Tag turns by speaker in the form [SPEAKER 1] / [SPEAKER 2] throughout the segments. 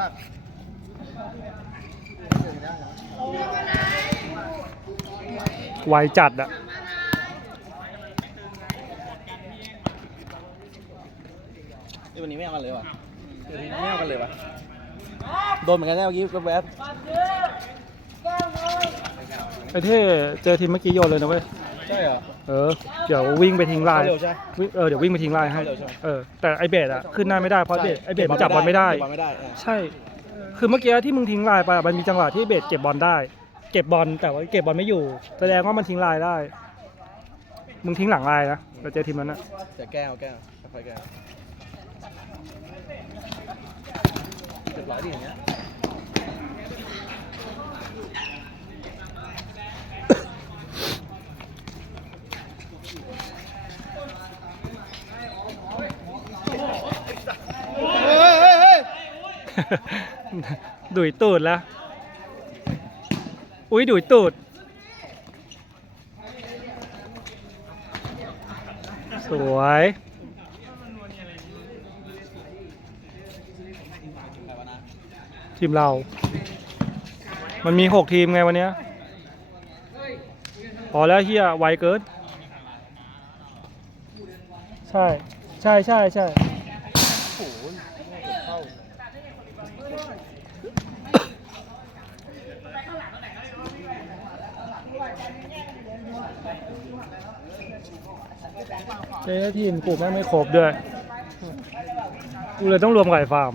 [SPEAKER 1] มาก
[SPEAKER 2] ไวจัดอะ
[SPEAKER 1] นี่วันนี้ไม่เอากันเลยว่ะวันนี้ไม่เอากันเลยว่ะโดนเหมือนกันแน่เมื่อกี้แวบ
[SPEAKER 2] ไอ้เท่เจอทีมเมื่อกี้โยนเลยนะเว้ย
[SPEAKER 1] ๆใช่เหรอ
[SPEAKER 2] เออ เดี๋ยววิ่งไปทิ้งลาย
[SPEAKER 1] เร็วใช่
[SPEAKER 2] วิ่งเออเดี๋ยววิ่งไปทิ้งลายให้
[SPEAKER 1] เร็วใช่ไหม
[SPEAKER 2] เออแต่ไอเบดอะขึ้นหน้าไม่ได้เพราะเบดไอเบดมันจับบอลไม่ได้
[SPEAKER 1] เก็บบอลไม่ได้อะ
[SPEAKER 2] ใช่ คือเมื่อกี้ที่มึงทิ้งลายไปอะมันมีจังหวะที่เบสเก็บบอลได้ เก็บบอลแต่ว่าเก็บบอลไม่อยู่ แสดงว่ามันทิ้งลายได้ มึงทิ้งหลังลายนะเราเจอทีมนั้นนะ
[SPEAKER 1] เดี๋ยวแก้วแก้วค่อยๆแก้วเรียบร้อยดีอย่างเงี้ย เฮ้ยเฮ้ยเฮ้ย
[SPEAKER 2] ดุยตูดแล้ว อุ้ยดุยตูด สวย ทีมเรา มันมีหกทีมไงวันนี้ พอแล้วเฮียไวเกิน ใช่ ใช่ใช่ใช่
[SPEAKER 1] โอ้โหเข้า
[SPEAKER 2] เจ๊ทีมกูแม่งไม่ครบด้วย กูเลยต้องรวมไก่ฟาร์ม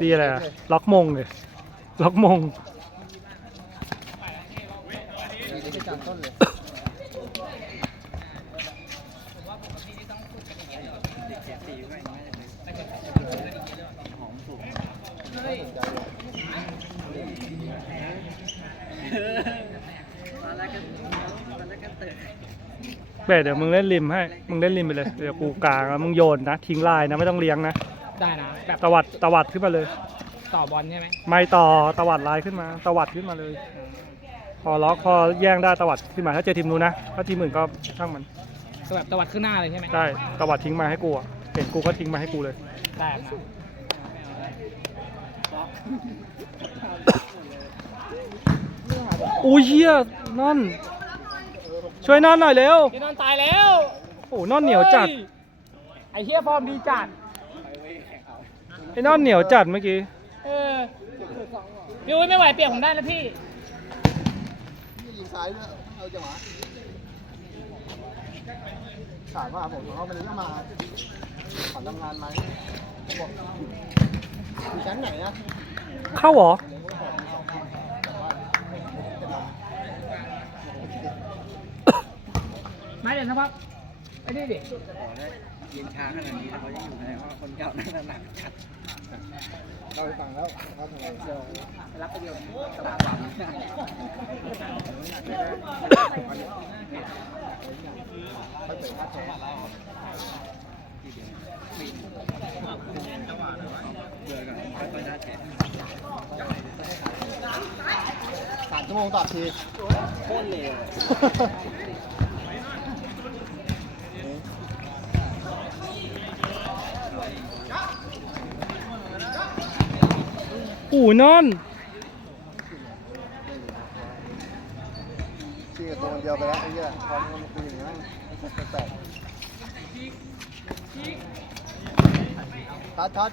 [SPEAKER 1] ดี
[SPEAKER 2] อะไรอะล็อกมงเลยล็อกมง
[SPEAKER 1] เลยจานต้นเลย
[SPEAKER 2] เบสเดี๋ยวมึงเล่นริมให้ มึงเล่นริมไปเลย เดี๋ยวกูกลางแล้วมึงโยนนะ ทิ้งลายนะ ไม่ต้องเลี้ยงนะ
[SPEAKER 3] ได้นะ แบบ
[SPEAKER 2] ตวัดตวัดขึ้นมาเลย
[SPEAKER 3] ต่อบอลใช่ไหม
[SPEAKER 2] ไม่ต่อตวัดลายขึ้นมาตวัดขึ้นมาเลย พอล็อกพอแย่งได้ตวัดขึ้นมา ถ้าเจอทีมนู้นนะ ถ้าทีมอื่นก็ช่างมัน
[SPEAKER 3] คือแบบตวัดขึ้นหน้าเลยใช่ไหม
[SPEAKER 2] ได้ตวัดทิ้งมาให้กูอะ เห็นกูก็ทิ้งมาให้กูเลย
[SPEAKER 3] ได้นะ
[SPEAKER 2] อุ้ยเฮียนั่นช่วยนั่นหน่อยเร็ว
[SPEAKER 3] พี่นอนตายแล้ว
[SPEAKER 2] โอ้นั่นเหนียวจัด
[SPEAKER 3] ฮ้ไอ้เฮียฟอร์มดีจัด
[SPEAKER 2] ไอ้นั่นเหนียวจัดเมื่อกี้
[SPEAKER 3] เออพี่อุ้ยไม่ไหวเปลี่ยนผมได้นะพี่
[SPEAKER 1] ยิงซ้ายด้วยเอาจังหวะ ถามว่าผมเขาวันนี้ก็มาขอทำงานไหมผมบอกอยู่ชั้นไหนนะ
[SPEAKER 2] เข้าเหรอ
[SPEAKER 3] ไม่เดี๋ยวนะครับไอ้นี่ดิ
[SPEAKER 1] เย็นช้าขนาดนี้แล้วเขายังอยู่ในห้องคนเก่านั่งหนักขัด เราไปฟังแล้วเขาทำไงเดียว
[SPEAKER 3] รับไปเดียว
[SPEAKER 1] สบายกว่าเขาเปิดค่าแชร์เดือนก่อนค่อยๆได้แชร์สามชั่วโมงต่อทีโคตรเร็ว
[SPEAKER 2] อู่นั่น
[SPEAKER 1] ชิงกับตัวเดียวไปแล้วไอ้เหี้ยพร้อมกันคุยอย่างนั้นแปลกทัดทัด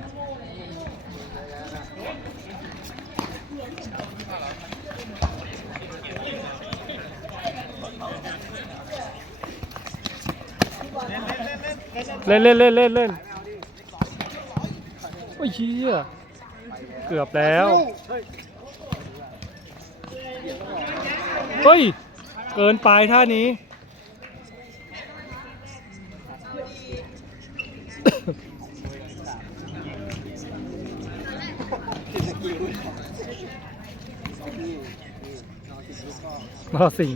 [SPEAKER 2] เล่นเล่นเล่นเล่นเล่นโอ้ยเชี่ยเกือบแล้ว เฮ้ย เกินไปท่านี้ มาสิง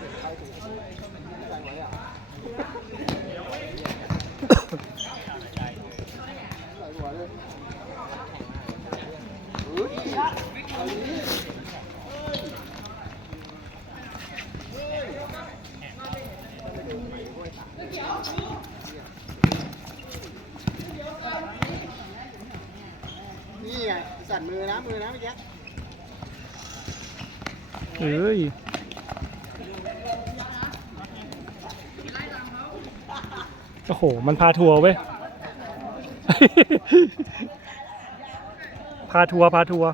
[SPEAKER 1] ไงสั่นมือนะมือนะเมื่อกี้
[SPEAKER 2] เฮ้ยโอ้โห มันพาทัวร์เว้ย พาทัวร์พาทัวร์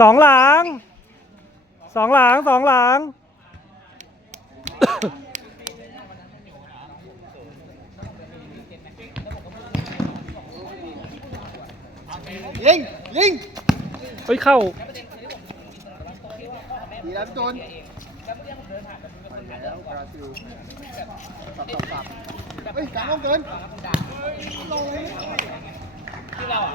[SPEAKER 2] สองหลัง สองหลัง สองหลัง
[SPEAKER 1] ยิงยิง
[SPEAKER 2] เฮ้ยเข้า
[SPEAKER 1] ดีแล้วพี่ตูนไปแล้วบราซิลสับสับสับเฮ้ยกลางลงเกิน
[SPEAKER 3] ที่เราอะ